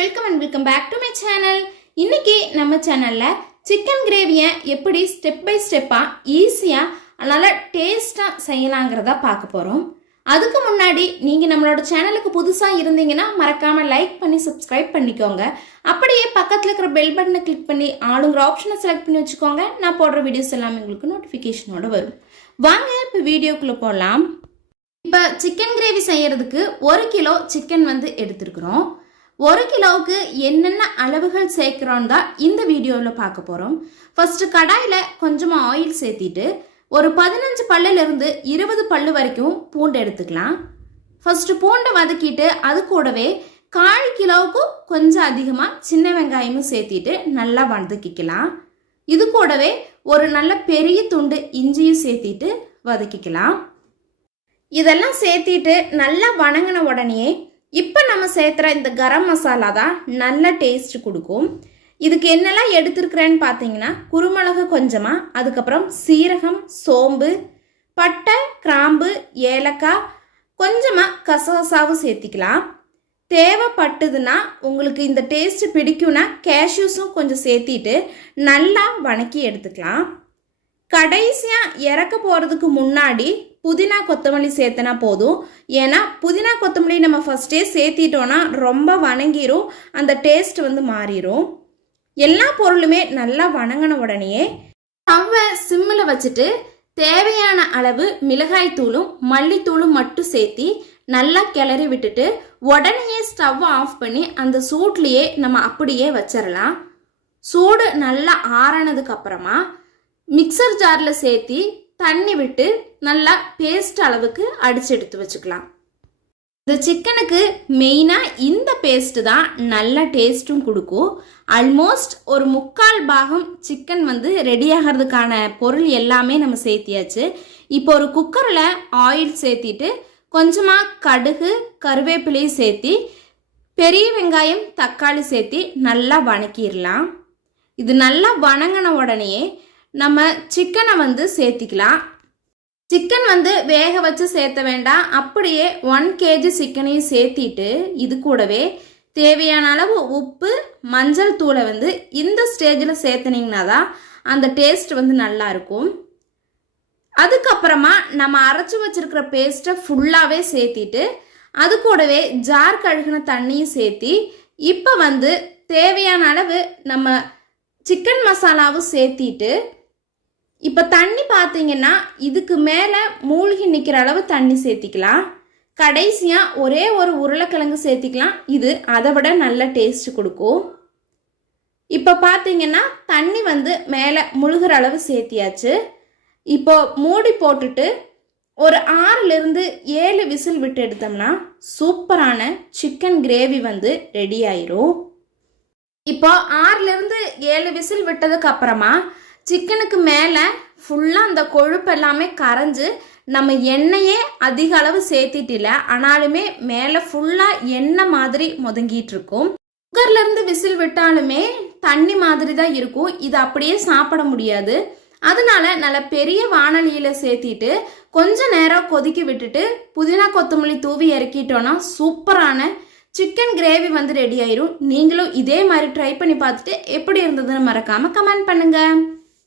Welcome and welcome back to my channel. இன்னைக்கு நம்ம சேனல்ல சிக்கன் கிரேவியை எப்படி ஸ்டெப் பை ஸ்டெப்பா ஈஸியா நல்ல டேஸ்டா செய்யலாங்கிறத பார்க்க போறோம். அதுக்கு முன்னாடி நீங்க நம்மளோட சேனலுக்கு புதுசா இருந்தீங்கன்னா மறக்காம லைக் பண்ணி சப்ஸ்கிரைப் பண்ணிக்கோங்க. அப்படியே பக்கத்துல இருக்கிற பெல் பட்டனை கிளிக் பண்ணி ஆளுங்கிற ஆப்ஷனை செலக்ட் பண்ணி வச்சுக்கோங்க. நான் போடுற வீடியோஸ் எல்லாமே உங்களுக்கு நோட்டிஃபிகேஷனோட வரும். வாங்க இப்போ வீடியோக்குள்ள போகலாம். இப்போ சிக்கன் கிரேவி செய்யறதுக்கு 1 கிலோ சிக்கன் எடுத்துருக்குறோம். 1 கிலோவுக்கு என்னென்ன அளவுகள் சேர்க்கிறோம் தான் இந்த வீடியோவில் பார்க்க போகிறோம். ஃபர்ஸ்ட் கடாயில் கொஞ்சமாக ஆயில் சேர்த்திட்டு ஒரு 15 பல்லிலிருந்து 20 பல்லு வரைக்கும் பூண்டு எடுத்துக்கலாம். ஃபர்ஸ்ட் பூண்டை வதக்கிட்டு அது கூடவே 1/4 கிலோவுக்கு கொஞ்சம் அதிகமாக சின்ன வெங்காயமும் சேர்த்திட்டு நல்லா வதக்கிக்கலாம். இது கூடவே ஒரு நல்ல பெரிய துண்டு இஞ்சியும் சேர்த்திட்டு வதக்கிக்கலாம். இதெல்லாம் சேர்த்திட்டு நல்லா வணங்கின உடனே இப்போ நம்ம சேர்த்துற இந்த கரம் மசாலா தான் நல்ல டேஸ்ட் கொடுக்கும். இதுக்கு என்னெல்லாம் எடுத்துருக்குறேன்னு பார்த்தீங்கன்னா குருமிளகு கொஞ்சமாக, அதுக்கப்புறம் சீரகம், சோம்பு, பட்டை, கிராம்பு, ஏலக்காய், கொஞ்சமாக கசகசாவும் சேர்த்திக்கலாம். தேவைப்பட்டதுன்னா உங்களுக்கு இந்த டேஸ்ட் பிடிக்கும்னா கேஷ்யூஸும் கொஞ்சம் சேர்த்திட்டு நல்லா வணக்கி எடுத்துக்கலாம். கடைசியாக இறக்க போகிறதுக்கு முன்னாடி புதினா கொத்தமல்லி சேர்த்தனா போதும். ஏன்னா புதினா கொத்தமல்லி நம்ம ஃபஸ்ட்டே சேர்த்திட்டோன்னா ரொம்ப வணங்கிரும், அந்த டேஸ்ட் மாறிடும். எல்லா பொருளுமே நல்லா வணங்கின உடனே ஸ்டவ்வை சிம்மில் வச்சுட்டு தேவையான அளவு மிளகாய் தூளும் மல்லித்தூளும் மட்டும் சேர்த்தி நல்லா கிளறி விட்டுட்டு உடனே ஸ்டவ்வை ஆஃப் பண்ணி அந்த சூட்லேயே நம்ம அப்படியே வச்சிடலாம். சூடு நல்லா ஆறினதுக்கு அப்புறமா மிக்சர் ஜாரில் சேர்த்தி தண்ணி விட்டு நல்லா பேஸ்ட் அளவுக்கு அடிச்சு எடுத்து வச்சுக்கலாம். இந்த சிக்கனுக்கு மெயினாக இந்த பேஸ்ட்டு தான் நல்ல டேஸ்ட்டும் கொடுக்கும். ஆல்மோஸ்ட் ஒரு 3/4 பாகம் சிக்கன் ரெடி ஆகிறதுக்கான பொருள் எல்லாமே நம்ம சேர்த்தியாச்சு. இப்போ ஒரு குக்கரில் ஆயில் சேர்த்திட்டு கொஞ்சமாக கடுகு, கருவேப்பிலையும் சேர்த்தி பெரிய வெங்காயம், தக்காளி சேர்த்தி நல்லா வணக்கிடலாம். இது நல்லா வணங்கின உடனே நம்ம சிக்கனை சேர்த்திக்கலாம். சிக்கன் வேக வச்சு சேர்த்த வேண்டாம், அப்படியே 1 kg சிக்கனையும் சேர்த்திட்டு இது கூடவே தேவையான அளவு உப்பு, மஞ்சள் தூளை இந்த ஸ்டேஜில் சேர்த்துனீங்கன்னா தான் அந்த டேஸ்ட் நல்லா இருக்கும். அதுக்கப்புறமா நம்ம அரைச்சி வச்சிருக்கிற பேஸ்ட்டை ஃபுல்லாகவே சேர்த்திட்டு அது கூடவே ஜார் கழுகுன தண்ணியும் சேர்த்தி இப்போ தேவையான அளவு நம்ம சிக்கன் மசாலாவும் சேர்த்திட்டு இப்போ தண்ணி பார்த்தீங்கன்னா இதுக்கு மேலே மூழ்கி நிற்கிற அளவு தண்ணி சேர்த்திக்கலாம். கடைசியாக ஒரே ஒரு உருளைக்கிழங்கு சேர்த்திக்கலாம். இது அதை விட நல்ல டேஸ்ட் கொடுக்கும். இப்போ பார்த்தீங்கன்னா தண்ணி மேலே முழுகிற அளவு சேர்த்தியாச்சு. இப்போ மூடி போட்டுட்டு ஒரு 6லிருந்து 7 விசில் விட்டு எடுத்தோம்னா சூப்பரான சிக்கன் கிரேவி ரெடி ஆயிரும். இப்போ 6லிருந்து 7 விசில் விட்டதுக்கு அப்புறமா சிக்கனுக்கு மேலே ஃபுல்லாக அந்த கொழுப்பு எல்லாமே கரைஞ்சு நம்ம எண்ணெயே அதிக அளவு சேர்த்திட்டில்ல, ஆனாலுமே மேலே ஃபுல்லாக எண்ணெய் மாதிரி முதங்கிட்டு இருக்கும். குக்கர்லேருந்து விசில் விட்டாலுமே தண்ணி மாதிரி தான் இருக்கும். இது அப்படியே சாப்பிட முடியாது. அதனால நல்ல பெரிய வாணலியில் சேர்த்திட்டு கொஞ்ச நேரம் கொதிக்க விட்டுட்டு புதினா கொத்தமல்லி தூவி இறக்கிட்டோன்னா சூப்பரான சிக்கன் கிரேவி ரெடி ஆயிரும். நீங்களும் இதே மாதிரி ட்ரை பண்ணி பார்த்துட்டு எப்படி இருந்ததுன்னு மறக்காமல் கமெண்ட் பண்ணுங்கள்.